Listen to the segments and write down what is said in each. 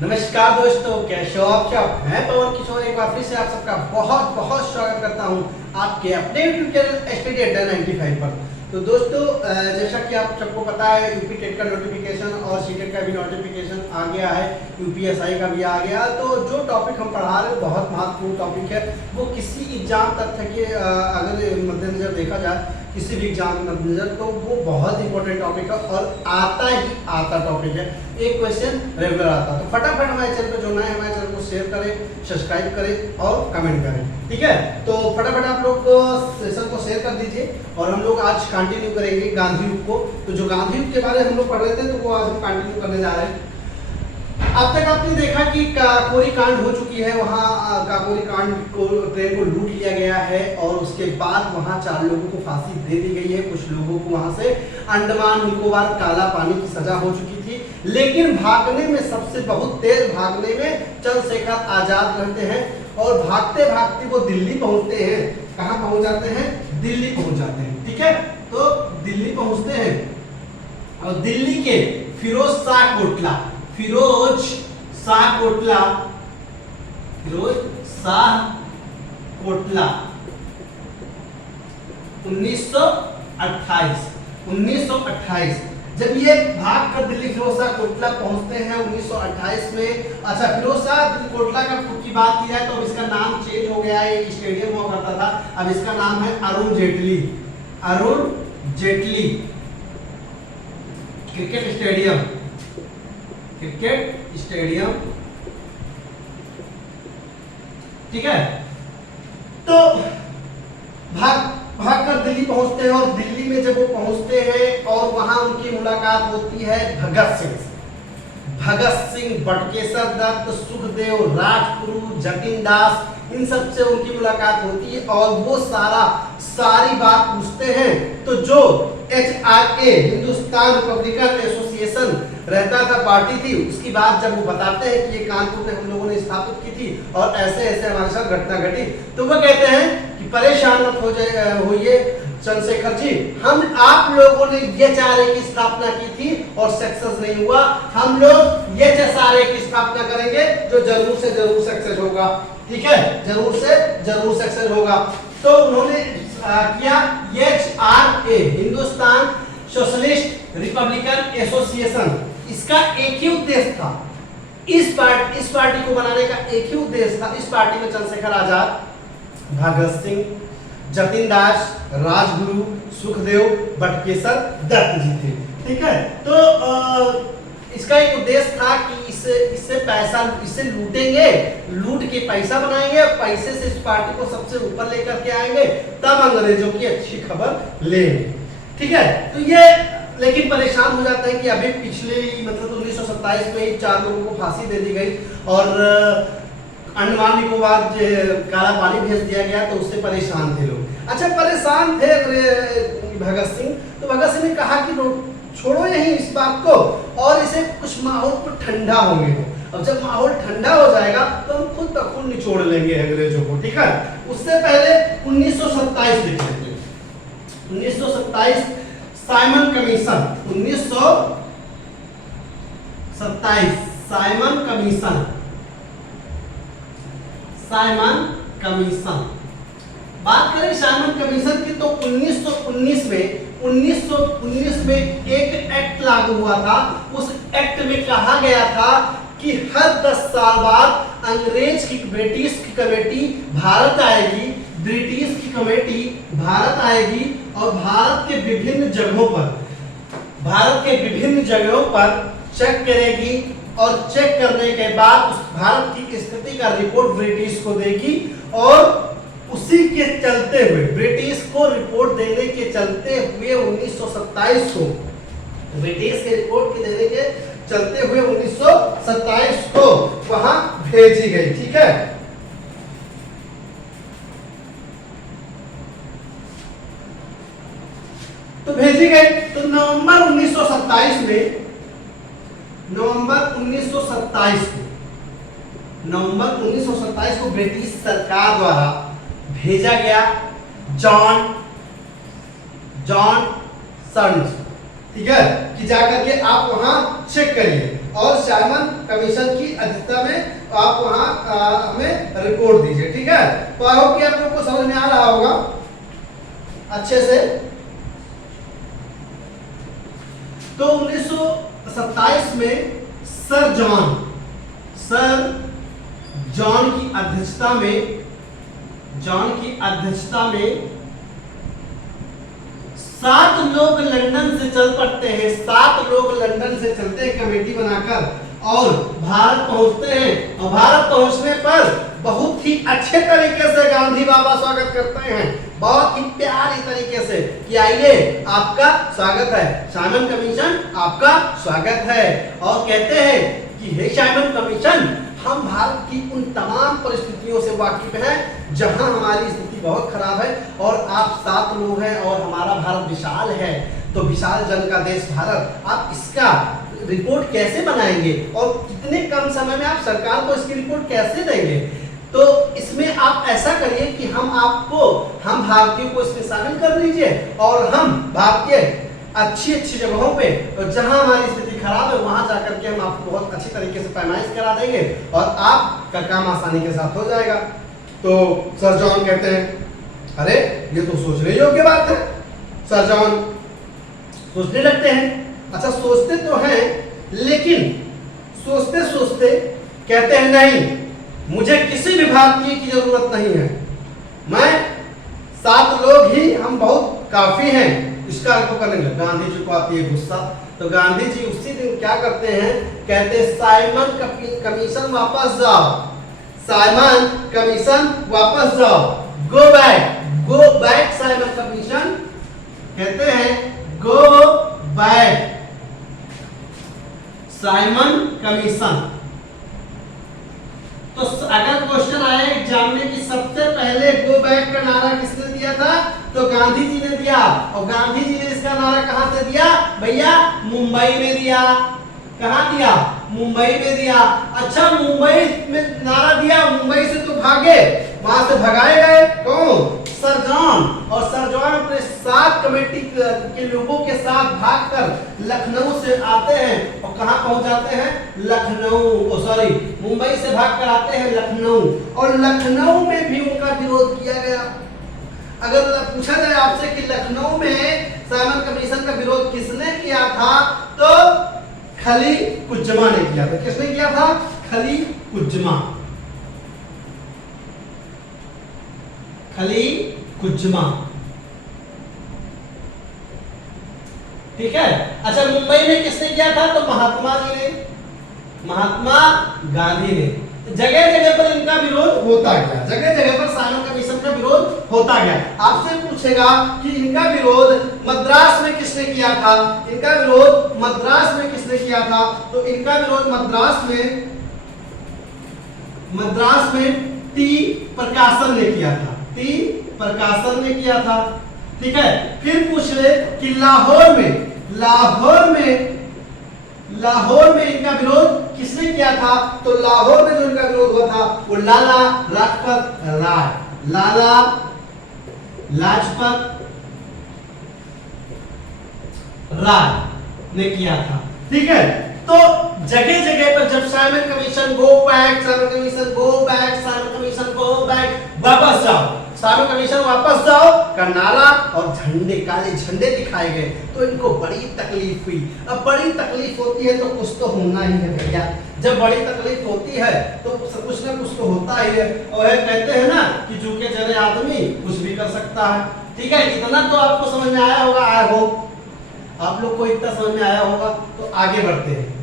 नमस्कार दोस्तों, कैसे हो आप सब। मैं पवन किशोर एक बार फिर से आप सबका बहुत बहुत स्वागत करता हूं आपके अपने यूट्यूब चैनल स्टडी अड्डा 95 पर। तो दोस्तों, जैसा कि आप सबको पता है, यूपी टेट का नोटिफिकेशन और सीटेट का भी नोटिफिकेशन आ गया है, यूपीएसआई का भी आ गया। तो जो टॉपिक हम पढ़ा रहे हैं बहुत महत्वपूर्ण टॉपिक है। वो किसी एग्जाम तथ्य के अगर मद्देनजर देखा जाए, किसी भी एग्जाम के मद्देनजर, तो वो बहुत इंपॉर्टेंट टॉपिक है और आता ही आता टॉपिक है। एक क्वेश्चन रेगुलर आता। तो फटाफट हमारे चैनल पर जो नए हमारे चैनल को शेयर करें, सब्सक्राइब करें और कमेंट करें, ठीक है। तो फटाफट आप लोग सेशन को शेयर कर दीजिए और हम लोग आज कंटिन्यू करेंगे गांधी युग को। तो जो गांधी युग के बारे में हम लोग पढ़ रहे थे, तो वो आज हम कंटिन्यू करने जा रहे हैं। अब तक आपने देखा कि काकोरी कांड हो चुकी है। वहाँ काकोरी कांड को ट्रेन को लूट लिया गया है और उसके बाद वहाँ 4 लोगों को फांसी दे दी गई है। कुछ लोगों को वहाँ से अंडमान निकोबार काला पानी की सजा हो चुकी थी। लेकिन भागने में सबसे बहुत तेज भागने में चंद्रशेखर आजाद रहते हैं और भागते भागते वो दिल्ली पहुंचते हैं। कहाँ पहुंच जाते हैं? दिल्ली पहुंच जाते हैं, ठीक है। तो दिल्ली पहुंचते हैं और दिल्ली के फिरोज शाह कोटला, फिरोज शाह कोटला 1928 जब ये भाग कर दिल्ली फिरोज शाह कोटला पहुंचते हैं 1928 में। अच्छा, फिरोज शाह कोटला की बात की जाए तो अब इसका नाम चेंज हो गया है। स्टेडियम हुआ करता था, अब इसका नाम है Arun Jaitley. Arun Jaitley cricket stadium, cricket stadium, ठीक है। तो भाग कर दिल्ली पहुंचते हैं और दिल्ली में जब वो पहुंचते हैं और वहां उनकी मुलाकात होती है भगत सिंह, बटुकेश्वर दत्त, सुखदेव, राजगुरु, जतिन दास, इन सब से उनकी मुलाकात होती है और वो सारी बात पूछते हैं। तो जो HRA हिंदुस्तान रिपब्लिकन एसोसिएशन रहता था, पार्टी थी, उसकी बात जब वो बताते हैं कि ये कानपुर में हम लोगों ने स्थापित की थी और ऐसे ऐसे हमारे साथ घटना घटी, तो वो कहते हैं कि परेशान मत होइए चंद्रशेखर जी, हम आप लोगों ने HRA की स्थापना की थी और सक्सेस नहीं हुआ। हम लोग HSRA की स्थापना करेंगे जो जरूर से जरूर सक्सेस होगा, ठीक है, जरूर से जरूर सक्सेस होगा। तो उन्होंने किया HRA Hindustan socialist Republican association. इसका एक ही उद्देश्य था, इस पार्टी को बनाने का एक ही उद्देश्य था। इस पार्टी में चंद्रशेखर आजाद, भगत सिंह, जतिन दास, राजगुरु, सुखदेव, बटुकेश्वर दत्त जी थे, ठीक है। तो इसका एक उद्देश्य था कि इससे लूटेंगे, लूट के पैसा बनाएंगे, पैसे से इस पार्टी को सबसे ऊपर लेकर के आएंगे, तब अंग्रेजों की अच्छी खबर लेंगे, ठीक है। तो ये लेकिन परेशान हो जाते हैं कि अभी पिछले मतलब 1927 में ही 4 लोगों को फांसी दे दी गई और अंडमान निकोबार काला पानी भेज दिया गया, तो उससे परेशान थे लोग। अच्छा, परेशान थे भगत सिंह, तो भगत सिंह ने कहा कि छोड़ो यही इस बात को और इसे कुछ माहौल पर ठंडा होने दो। अब जब माहौल ठंडा हो जाएगा तो हम खुद ब खुद निचोड़ लेंगे अंग्रेजों को, ठीक है। उससे पहले 1927 देख लेते हैं। 1927 साइमन कमीशन, 1927 साइमन कमीशन। बात करें साइमन कमीशन की तो 1919 में एक एक्ट लागू हुआ था। उस एक्ट में कहा गया था कि हर 10 साल बाद अंग्रेज की ब्रिटिश की कमेटी भारत आएगी, ब्रिटिश की कमेटी भारत आएगी और भारत के विभिन्न जगहों पर चेक करेगी और चेक करने के बाद उस भारत की स्थिति का रिपोर्ट ब्रिटिश को देगी और उसी के चलते हुए ब्रिटिश को रिपोर्ट देने के चलते हुए 1927 को ब्रिटिश के रिपोर्ट के देने के चलते हुए 1927 को वहां भेजी गई, ठीक है। तो भेजी गई तो नवंबर 1927 को ब्रिटिश सरकार द्वारा भेजा गया जॉन सन्स, ठीक है, कि जाकर के आप वहां चेक करिए और साइमन कमीशन की अध्यक्षता में आप वहां हमें रिपोर्ट दीजिए, ठीक है। तो आई होप कि आप लोग को समझ में आ रहा होगा अच्छे से। तो 1927 में सर जॉन की अध्यक्षता में 7 लोग लंदन से चल पड़ते हैं, 7 लोग लंदन से चलते हैं कमेटी बनाकर और भारत पहुंचते हैं। और भारत पहुंचने पर बहुत ही अच्छे तरीके से गांधी बाबा स्वागत करते हैं, बहुत ही प्यारी तरीके से कि आइए आपका स्वागत है, साइमन कमीशन आपका स्वागत है। और कहते हैं कि हे साइमन कमीशन, हम भारत की उन तमाम परिस्थितियों से वाकिफ हैं जहां हमारी स्थिति बहुत खराब है और आप 7 लोग हैं और हमारा भारत विशाल है, तो विशाल जन का देश भारत, आप इसका रिपोर्ट कैसे बनाएंगे और कितने कम समय में आप सरकार को इसकी रिपोर्ट कैसे देंगे। तो इसमें आप ऐसा करिए कि हम भारतीयों को इसमें शामिल कर लीजिए और हम भारतीय अच्छी जगहों पे जहां हमारी स्थिति खराब है वहां जाकर के हम आपको बहुत अच्छी तरीके से पैमाइश करा देंगे और आपका काम आसानी के साथ हो जाएगा। तो सर जॉन कहते हैं, अरे ये तो सोचने योग्य बात है। सर जॉन सोचने लगते हैं, अच्छा सोचते तो हैं, लेकिन सोचते सोचते कहते हैं नहीं, मुझे किसी भी भारतीय की जरूरत नहीं है, मैं 7 लोग ही हम बहुत काफी हैं, इसका अर्थ करेंगे। गांधी जी को आती है गुस्सा, तो गांधी जी उसी दिन क्या करते हैं, कहते हैं साइमन कमीशन वापस जाओ, साइमन कमीशन वापस जाओ, गो बैक साइमन कमीशन, कहते हैं गो बैक साइमन कमीशन। तो अगर क्वेश्चन आए एग्जाम में कि सबसे पहले गो बैक का नारा किसने दिया था, तो गांधी जी ने दिया। और गांधी जी ने इसका नारा कहां से दिया भैया, मुंबई में दिया। कहां दिया, मुंबई में दिया। अच्छा मुंबई में नारा दिया, मुंबई से तो भागे, वहां से भगाए गए कौन, सर जॉन। और सर जॉन अपने 7 कमेटी के लोगों के साथ भागकर लखनऊ से आते हैं और कहां पहुंच जाते हैं, मुंबई से भागकर आते हैं लखनऊ। और लखनऊ में भी उनका विरोध किया गया। अगर पूछा जाए आपसे कि लखनऊ में साइमन कमीशन का विरोध किसने किया था, तो खलीकुज्जमा ने किया था। किसने किया था, खलीकुज्जमा। ठीक है। अच्छा मुंबई में किसने किया था, तो महात्मा गांधी ने। जगह जगह पर इनका विरोध होता गया, जगह जगह पर साइमन कमीशन का विरोध होता गया। आपसे पूछेगा कि इनका विरोध मद्रास में किसने किया था, इनका विरोध मद्रास में किसने किया था, तो इनका विरोध मद्रास में टी प्रकाशन ने किया था, टी प्रकाशन ने किया था। ठीक है। फिर पूछ ले कि लाहौर में इनका विरोध किसने किया था, तो लाहौर में जो इनका विरोध हुआ था वो लाला लाजपत राय ने किया था। ठीक है। तो जगह जगह पर जब साइमन कमीशन गो बैक, वापस जाओ, साइमन कमीशन वापस जाओ का नारा और झंडे, काले झंडे दिखाए गए, तो इनको बड़ी तकलीफ हुई। अब बड़ी तकलीफ होती है तो कुछ तो होना ही है भैया, जब बड़ी तकलीफ होती है तो कुछ ना कुछ तो होता ही है। और कहते हैं ना कि झुके जरे आदमी कुछ भी कर सकता है। ठीक है। इतना तो आपको समझ में आया होगा, आई होप आप लोग को इतना समझ में आया होगा। तो आगे बढ़ते हैं।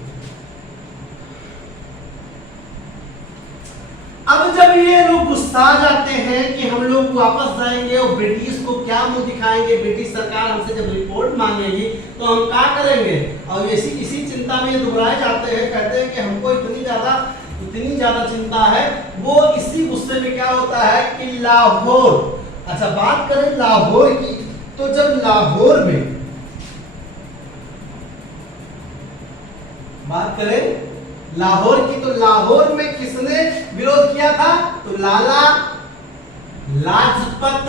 अब जब ये लोग गुस्सा जाते हैं कि हम लोग वापस जाएंगे और ब्रिटिश को क्या मुंह दिखाएंगे, ब्रिटिश सरकार हमसे जब रिपोर्ट मांगेगी तो हम क्या करेंगे, और इसी चिंता में दुबराए जाते हैं। कहते हैं कि हमको इतनी ज्यादा चिंता है। वो इसी गुस्से में क्या होता है कि लाहौर, अच्छा बात करें लाहौर की, तो जब लाहौर में बात करें लाहौर की, तो लाहौर में किसने विरोध किया था, तो लाला लाजपत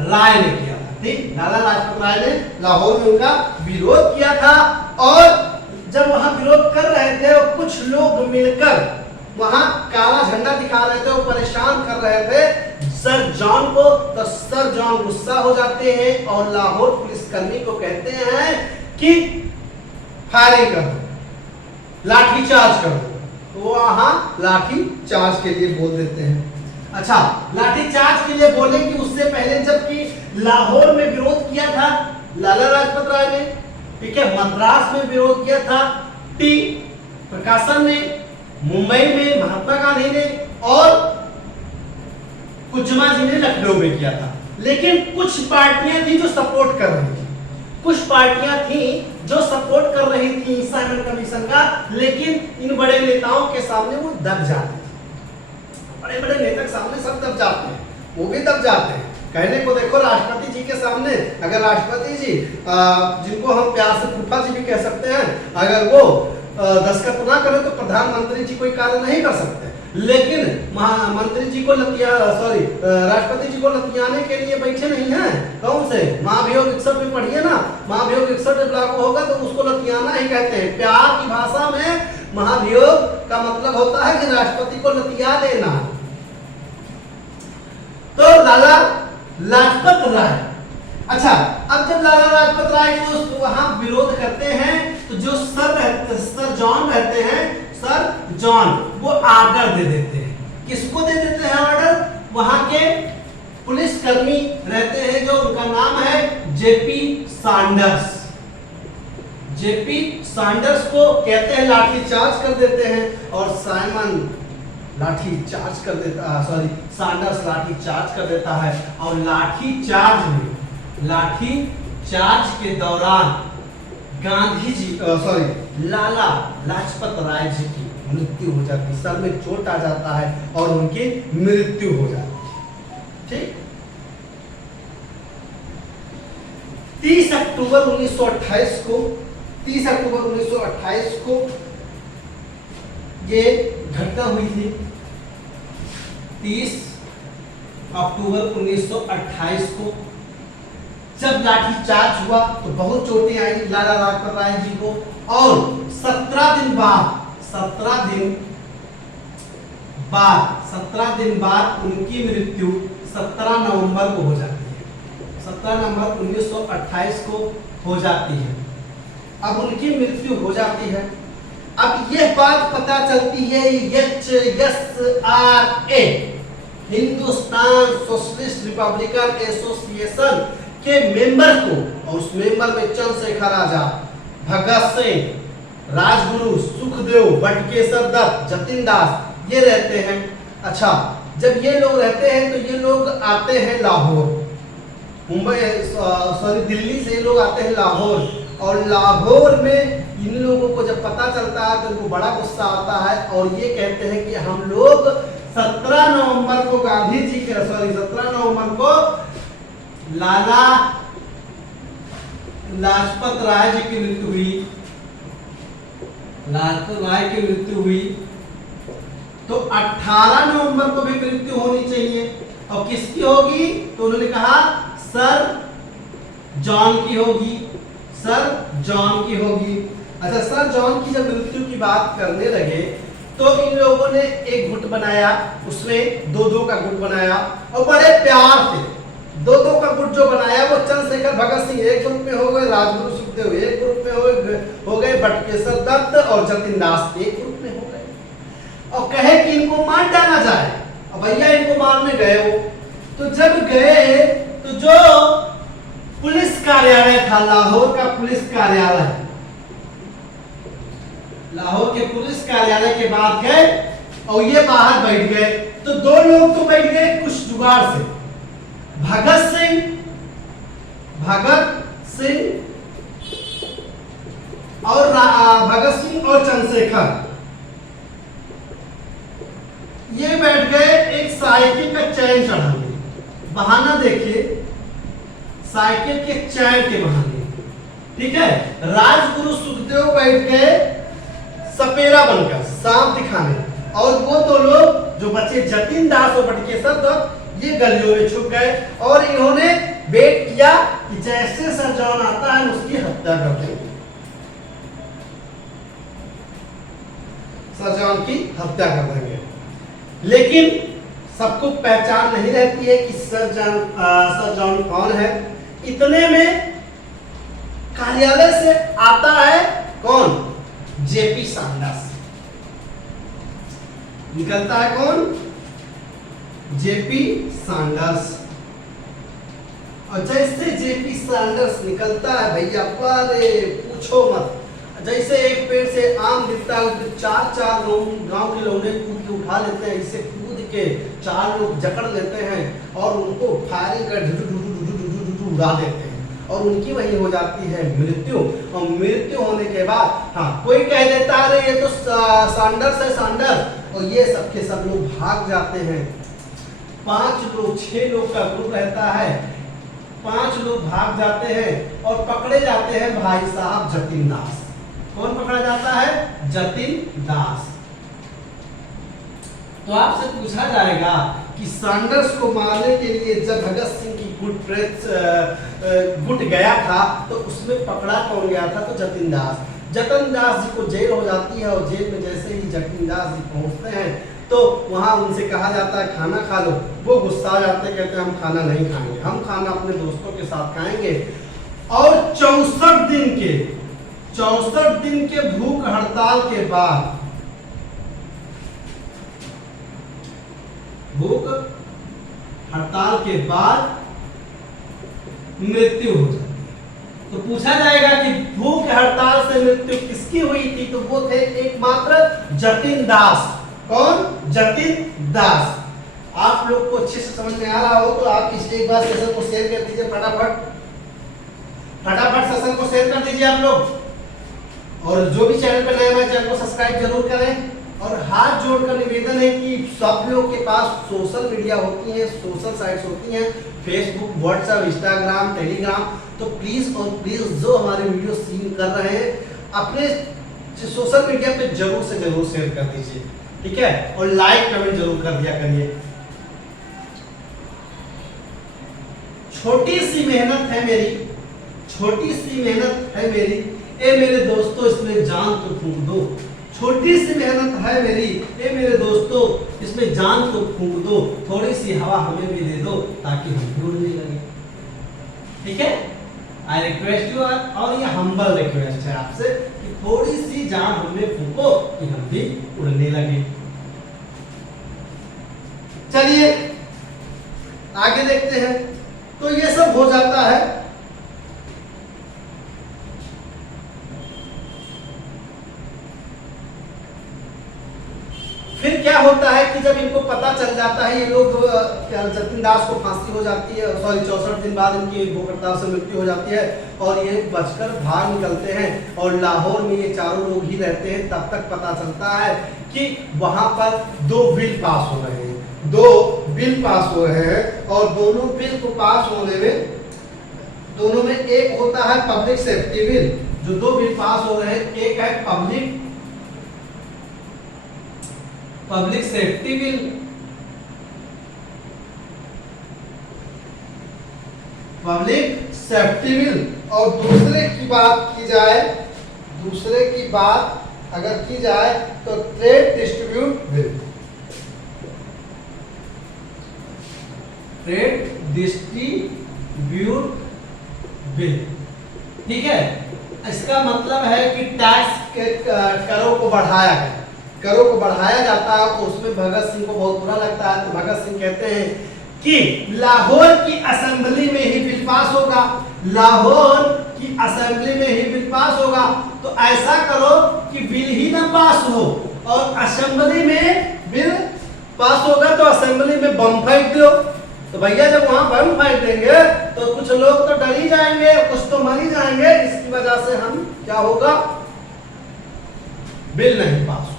राय ने किया था। ठीक, लाला लाजपत राय ने लाहौर में उनका विरोध किया था। और जब वहां विरोध कर रहे थे और कुछ लोग मिलकर वहां काला झंडा दिखा रहे थे और परेशान कर रहे थे सर जॉन को, तो सर जॉन गुस्सा हो जाते हैं और लाहौर पुलिसकर्मी को कहते हैं कि फायरिंग कर दो, लाठी चार्ज कर दो। तो वहां लाठी चार्ज के लिए बोल देते हैं। अच्छा, लाठी चार्ज के लिए बोले कि उससे पहले जबकि लाहौर में विरोध किया था लाला लाजपत राय ने, ठीक है, मद्रास में विरोध किया था टी प्रकाशन ने, मुंबई में महात्मा गांधी ने और कुजुमा जी ने लखनऊ में किया था। लेकिन कुछ पार्टियां थी जो सपोर्ट कर रही थी, कुछ पार्टियां थी जो सपोर्ट कर रही थी साइमन कमीशन का, लेकिन इन बड़े नेताओं के सामने वो दब जाते थे। बड़े बड़े नेता के सामने सब दब जाते हैं, वो भी दब जाते हैं। कहने को देखो राष्ट्रपति जी के सामने, अगर राष्ट्रपति जी जिनको हम प्यार से फूफा जी भी कह सकते हैं, अगर वो दस्तखत ना करें तो प्रधानमंत्री जी कोई कार्य नहीं कर सकते। लेकिन मंत्री जी को राष्ट्रपति जी को लतियाने के लिए बैठे नहीं हैं। कौन से महाभियोग 61 में पढ़िए ना, महाभियोग 61 जब लागू होगा तो उसको लतियाना ही कहते हैं। प्यार की भाषा में महाभियोग का मतलब होता है कि राष्ट्रपति को लतिया देना। तो लाला लाजपत राय, अच्छा, अब जब लाला लाजपत राय को वहां विरोध करते हैं तो जो सर जॉन रहते हैं, सर जॉन वो आर्डर दे देते हैं। किसको दे देते हैं ऑर्डर? वहां के पुलिसकर्मी रहते हैं जो उनका नाम है जेपी सैंडर्स। जेपी सैंडर्स को कहते हैं लाठी चार्ज कर देते हैं और साइमन लाठी चार्ज कर देता, सैंडर्स लाठी चार्ज कर देता है। और लाठी चार्ज के दौरान गांधी जी लाला लाजपत राय जी की मृत्यु हो जाती है, सर में चोट आ जाता है और उनकी मृत्यु हो जाती है। ठीक, 30 अक्टूबर 1928 को ये घटना हुई थी। 30 अक्टूबर 1928 को जब लाठी चार्ज हुआ तो बहुत चोटें आई लाला लाजपत राय जी को, और 17 दिन बाद उनकी मृत्यु 17 नवंबर को हो जाती है। 17 नवंबर 1928 को हो जाती है। अब उनकी मृत्यु हो जाती है। अब यह बात पता चलती है HSRA, Hindustan socialist Republican association के मेंबर को, और उस मेंबर में चंद्रशेखर आजाद, भगत सिंह, राजगुरु, सुखदेव, बटुकेश्वर दत्त, जतिन दास ये रहते हैं। अच्छा, जब ये लोग रहते हैं तो ये लोग आते हैं लाहौर, दिल्ली से ये लोग आते हैं लाहौर, और लाहौर में इन लोगों को जब पता चलता है तो इनको बड़ा गुस्सा आता है और ये कहते हैं कि हम लोग 17 नवंबर को गांधी जी के 17 नवंबर को लाला लाजपत राय जी की मृत्यु हुई, लाजपत राय की मृत्यु हुई, तो 18 नवंबर को भी मृत्यु होनी चाहिए। और किसकी होगी? तो उन्होंने कहा सर जॉन की होगी, सर जॉन की होगी। अच्छा, सर जॉन की जब मृत्यु की बात करने लगे तो इन लोगों ने एक गुट बनाया, उसमें दो का गुट बनाया और बड़े प्यार से दो का गुट जो बनाया वो चंद्रशेखर भगत सिंह एक ग्रुप में हो गए, राजगुरु सुखदेव एक ग्रुप में हो गए, बटुकेश्वर दत्त और जतिन दास एक ग्रुप में हो गए, और कहे कि इनको मार डाला जाए। अब भैया इनको मारने गए वो, तो जब गए तो जो पुलिस कार्यालय था, लाहौर का पुलिस कार्यालय, लाहौर के पुलिस कार्यालय के बाद गए और ये बाहर बैठ गए। तो दो लोग तो बैठ गए कुछ जुगाड़ से, भगत सिंह और चंद्रशेखर, ये बैठ गए एक साइकिल का चैन चढ़ाने। बहाना देखिए, साइकिल के चैन के बहाने, ठीक है। राजगुरु सुखदेव बैठ गए सपेरा बनकर, सांप दिखाने, और वो दो लोग जो बचे जतिन दास और बटुकेश्वर दत्त, ये गलियों में छुप गए और इन्होंने वेट किया कि जैसे सर जॉन आता है उसकी हत्या कर देंगे। राम की हत्या कर देंगे। लेकिन सबको पहचान नहीं रहती है कि सर जॉन कौन है। इतने में कार्यालय से आता है कौन? JP Sanders. निकलता है कौन? JP Sanders. और जैसे जेपी सैंडर्स निकलता है भैया, अरे पूछो मत, जैसे एक पेड़ से आम गिरता है, चार चार गांव के लोग कूद के उठा लेते हैं, इससे कूद के चार लोग जकड़ लेते हैं और उनको फायरिंग कर उड़ा देते हैं और उनकी वही हो जाती है मृत्यु। और मृत्यु होने के बाद हाँ कोई कह देता है अरे ये तो सैंडर्स है सैंडर्स, और ये सबके सब लोग भाग जाते हैं। 5 लोग 6 लोग का ग्रुप रहता है, 5 लोग भाग जाते हैं और पकड़े जाते हैं भाई साहब जतिन दास। कौन पकड़ा जाता है? जतिन दास। तो आपसे पूछा जाएगा कि सैंडर्स को मारने के लिए जब भगत सिंह की गुट गया था तो उसमें पकड़ा कौन गया था? तो जतिन दास। जतिन दास जी को जेल हो जाती है और जेल में जैसे ही जतिन दास जी पहुंचते हैं तो वहां उनसे कहा जाता है खाना खा लो। वो गुस्सा जाते हैं, कहते हैं हम खाना नहीं खाएंगे, हम खाना अपने दोस्तों के साथ खाएंगे। और 64 दिन के भूख हड़ताल के बाद, भूख हड़ताल के बाद मृत्यु हो जाती है। तो पूछा जाएगा कि भूख हड़ताल से मृत्यु किसकी हुई थी? तो वो थे एकमात्र जतिन दास। कौन? जतिन दास। आप लोग को अच्छे से समझ में आ रहा हो तो आप इस एक बार सेशन को शेयर कर दीजिए, फटाफट सेशन को शेयर कर दीजिए आप लोग। और जो भी चैनल पर नए हैं चैनल को सब्सक्राइब जरूर करें। और हाथ जोड़कर निवेदन है कि सब लोग के पास सोशल मीडिया होती है, सोशल साइट्स होती हैं, फेसबुक, व्हाट्सएप, इंस्टाग्राम, टेलीग्राम। तो प्लीज और प्लीज जो हमारे वीडियो सीन कर रहे हैं अपने सोशल मीडिया पे जरूर से जरूर शेयर कर दीजिए, ठीक है? और लाइक कमेंट जरूर कर दिया करिए। छोटी सी मेहनत है मेरी, छोटी सी मेहनत है मेरी, ए मेरे दोस्तों इसमें जान तो फूंक दो। छोटी सी मेहनत है मेरी, ए मेरे दोस्तों इसमें जान तो फूंक दो। थोड़ी सी हवा हमें भी दे दो ताकि हम भी उड़ने लगे, ठीक है? आई रिक्वेस्ट यू, और ये हम्बल रिक्वेस्ट है आपसे कि थोड़ी सी जान हमें फूंको कि हम भी उड़ने लगे। चलिए आगे देखते हैं। तो ये सब हो जाता है। फिर क्या होता है कि जब इनको पता चल जाता है, ये लोग जतिन दास को फांसी हो जाती है, सॉरी 64 दिन बाद इनकी भूख हड़ताल से मृत्यु हो जाती है और ये बचकर भाग निकलते हैं। और लाहौर में ये चारों लोग ही रहते हैं। तब तक पता चलता है कि वहां पर 2 बिल पास हो रहे हैं, 2 बिल पास हो रहे हैं। और दोनों बिल को पास होने में, दोनों में एक होता है पब्लिक सेफ्टी बिल, जो 2 बिल पास हो रहे हैं। एक है public safety bill, public safety bill. और दूसरे की बात की जाए, दूसरे की बात अगर की जाए तो trade distribute bill, trade distribute bill, ठीक है? इसका मतलब है कि टैक्स के करों को बढ़ाया गया, करों को बढ़ाया जाता है। तो उसमें भगत सिंह को बहुत बुरा लगता है। तो भगत सिंह कहते हैं कि लाहौर की असेंबली में ही बिल पास होगा, लाहौर की असेंबली में ही बिल पास होगा। तो ऐसा करो कि बिल ही ना पास हो और असेंबली में बिल पास होगा तो असेंबली में बम फेंक दो। तो भैया जब वहां बम फेंक देंगे तो कुछ लोग तो डर ही जाएंगे, कुछ तो मर ही जाएंगे। इसकी वजह से हम क्या होगा? बिल नहीं पास होगा।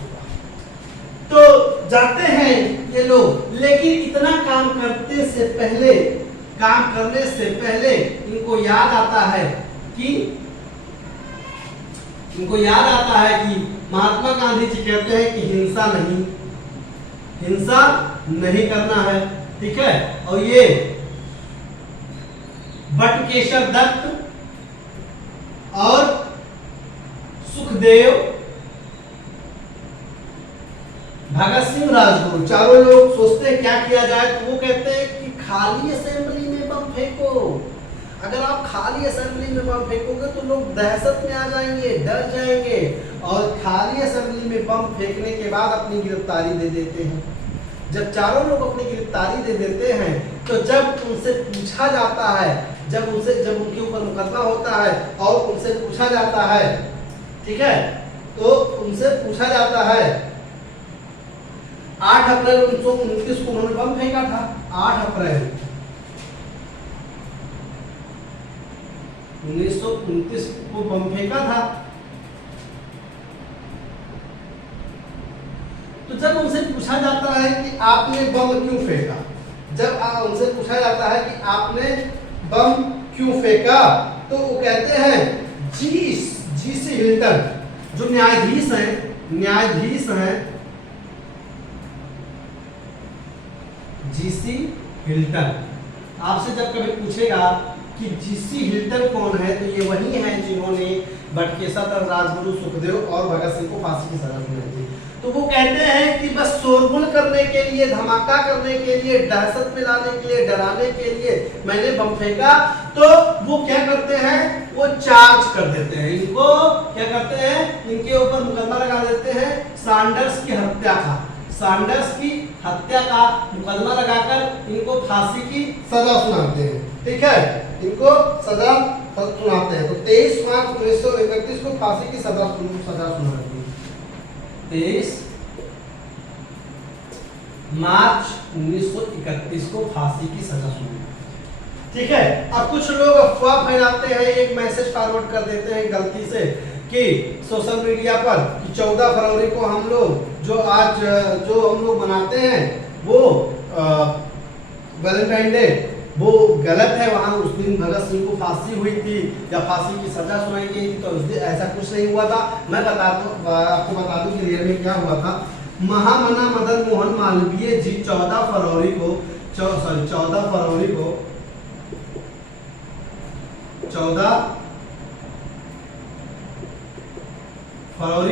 तो जाते हैं ये लोग, लेकिन इतना काम करने से पहले इनको याद आता है कि महात्मा गांधी जी कहते हैं कि हिंसा नहीं करना है, ठीक है? और ये बटुकेश्वर दत्त और सुखदेव भगत सिंह राजगुरु, चारों लोग सोचते हैं क्या किया जाए, तो वो कहते हैं कि खाली असेंबली में बम फेंको। अगर आप खाली असेंबली में बम फेंकोगे तो लोग दहशत में आ जाएंगे, डर जाएंगे, और खाली असेंबली में बम फेंकने के बाद अपनी गिरफ्तारी दे देते हैं। जब चारों लोग अपनी गिरफ्तारी दे देते हैं तो जब उनसे पूछा जाता है, जब उनके ऊपर मुकदमा होता है और उनसे पूछा जाता है, ठीक है, तो उनसे पूछा जाता है 8 अप्रैल 1929 को उन्होंने बम फेंका था। 8 अप्रैल 1929 को बम फेंका था। तो जब उनसे पूछा जाता है कि आपने बम क्यों फेंका, जब उनसे पूछा जाता है कि आपने बम क्यों फेंका, तो वो कहते हैं जी.सी. हिल्टन, जो न्यायाधीश हैं जी.सी. हिल्टन। आपसे जब कभी पूछेगा कि जी.सी. हिल्टन कौन है, तो ये वही हैं जिन्होंने बटुकेश्वर, राजगुरु, सुखदेव और भगत सिंह को फांसी की सजा सुनाई थी। तो वो कहते हैं कि बस शोरगुल करने के लिए, धमाका करने के लिए, दहशत में लाने के लिए, डराने के लिए मैंने बम फेंका। तो वो क्या करते हैं, वो चार्ज कर देते हैं, इनको क्या करते हैं, इनके ऊपर मुकदमा लगा देते हैं सैंडर्स की हत्या का, सैंडर्स की हत्या का मुकदमा लगाकर इनको फांसी की सजा सुनाते हैं। ठीक है, इनको सजा सुनाते हैं। तो 23 मार्च 1931 को फांसी की सजा सुनाती है। 23 मार्च 1931 को फांसी की सजा सुनाई। ठीक है, अब कुछ लोग अफवाह फैलाते हैं, एक मैसेज फॉरवर्ड कर देते हैं गलती से कि सोशल मीडिया पर कि 14 फरवरी को हम लोग जो हम लोग मनाते हैं वो वैलेंटाइन डे, वो गलत है। वहाँ उस दिन भगत सिंह को फांसी हुई थी या फांसी की सजा सुनाई गई थी, तो उस दिन ऐसा कुछ नहीं हुआ था। मैं आपको बता दूं कि रियल में क्या हुआ था। महामना मदन मोहन मालवीय जी 14 फरवरी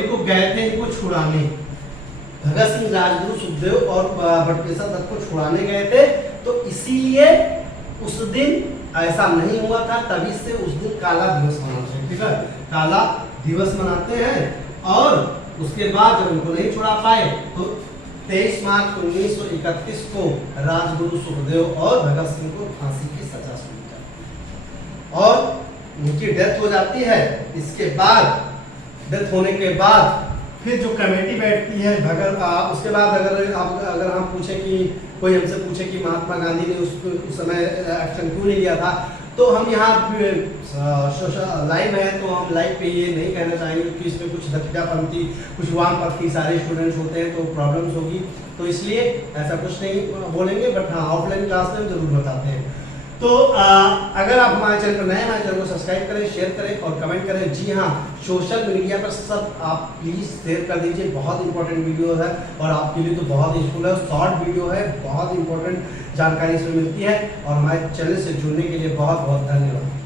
को गए थे इनको छुड़ाने। भगत सिंह, राजगुरु, सुखदेव और बटुकेश्वर दत्त को छुड़ाने गए थे, तो इसीलिए उस दिन ऐसा नहीं हुआ था। तभी से उस दिन काला दिवस मनाते हैं। ठीक है, काला दिवस मनाते हैं। और उसके बाद जब उनको नहीं छुड़ा पाए तो 23 मार्च 1931 को राजगुरु, सुखदेव और भगत सिंह को फांसी की सजा सुनाई जाती है और उनकी डेथ हो जाती है। इसके बाद डेथ होने के बाद फिर जो कमेटी बैठती है उसके बाद अगर हम पूछे कि कोई हमसे पूछे कि महात्मा गांधी ने उस समय एक्शन क्यों नहीं लिया था, तो हम यहाँ लाइव है तो हम लाइव पे ये नहीं कहना चाहेंगे कि इसमें कुछ दक्षिणापंथी, कुछ वामपंथी सारे स्टूडेंट्स होते हैं तो प्रॉब्लम्स होगी, तो इसलिए ऐसा कुछ नहीं बोलेंगे। बट हाँ, ऑफलाइन क्लास में जरूर बताते हैं। तो अगर आप हमारे चैनल पर नए हैं, हमारे चैनल को सब्सक्राइब करें, शेयर करें और कमेंट करें। जी हाँ, सोशल मीडिया पर सब आप प्लीज़ शेयर कर दीजिए, बहुत इंपॉर्टेंट वीडियो है और आपके लिए तो बहुत यूजफुल है। शॉर्ट वीडियो है, बहुत इंपॉर्टेंट जानकारी इसमें मिलती है। और हमारे चैनल से जुड़ने के लिए बहुत बहुत धन्यवाद।